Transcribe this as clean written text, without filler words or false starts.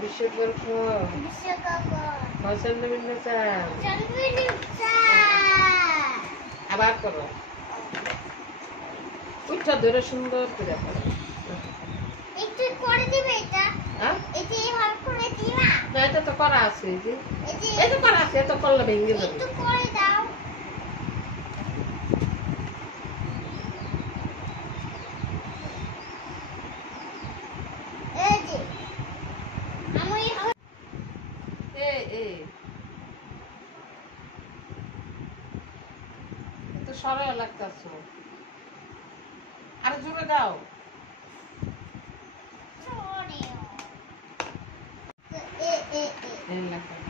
বিশ্বকর্ম আবার করো উঠা ধরে সুন্দর করে করো একটু করে দিবে এটা এটা এইভাবে করে দিবা না এটা তো করা আছে এই যে এই তো করা আছে তো করলে ভেঙে যাবে একটু করে দাও এই যে আমি তো সরল লাগতেছে আর জোরে দাও সরি এই লাগতেছে